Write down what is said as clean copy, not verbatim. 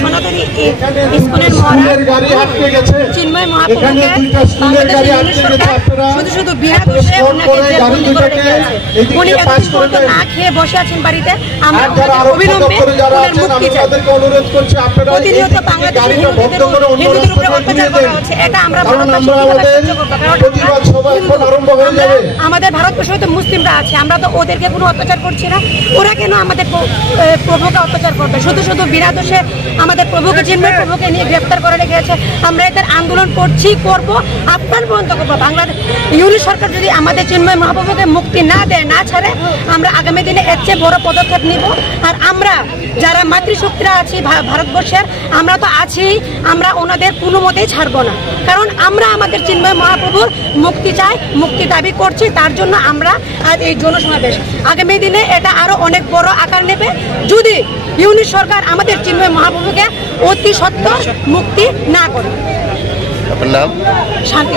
সনাতনী স্কুলের চিন্ময় মহাপ্রভুকে বাংলাদেশের ইউনিট সরকার শুধু শুধু বিনা দোষে ওনাকে জেলবন্দি করে রেখে আছে। উনি এতদিন পর্যন্ত না খেয়ে বসে আছেন বাড়িতে। আমরা অবিলম্বে ওনার মুক্তি চাই। প্রতিনিয়ত বাংলাদেশের হিন্দুদের উপরে অত্যাচার করা হচ্ছে, এটা আমরা আমাদের ভারতবর্ষে তো মুসলিমরা আছে, আমরা তো ওদেরকে কোনো অত্যাচার করছি না। ওরা কেন আমাদের প্রভুকে অত্যাচার করবে? শুধু শুধু বিনা দোষে আমাদের প্রভুকে চিন্ময় প্রভুকে নিয়ে গ্রেফতার করে রেখেছে। আমরা এদের আন্দোলন করছি, করব, আপনার পর্যন্ত করবো। বাংলাদেশ ইউনিট সরকার যদি আমাদের চিন্ময় মহাপ্রভুকে মুক্তি না দেয়, না ছাড়ে, আমরা আগামী দিনে এর চেয়ে বড় পদক্ষেপ নিব। আর আমরা যারা মাতৃশক্তিরা আছি ভারতবর্ষের, আমরা তো আছি, আমরা ওনাদের কোনো মতেই ছাড়বো না। কারণ আমরা আমাদের চিন্ময় মহাপ্রভুর মুক্তি চাই, মুক্তি দাবি করছি। তার জন্য আমরা আজ এই জনসমাবেশ। আগামী দিনে এটা আরো অনেক বড় আকার নেবে যদি ইউনিট সরকার আমাদের চিন্ময় মহাপ্রভুকে অতি সত্বর মুক্তি না করে। আপনার নাম? শান্তি।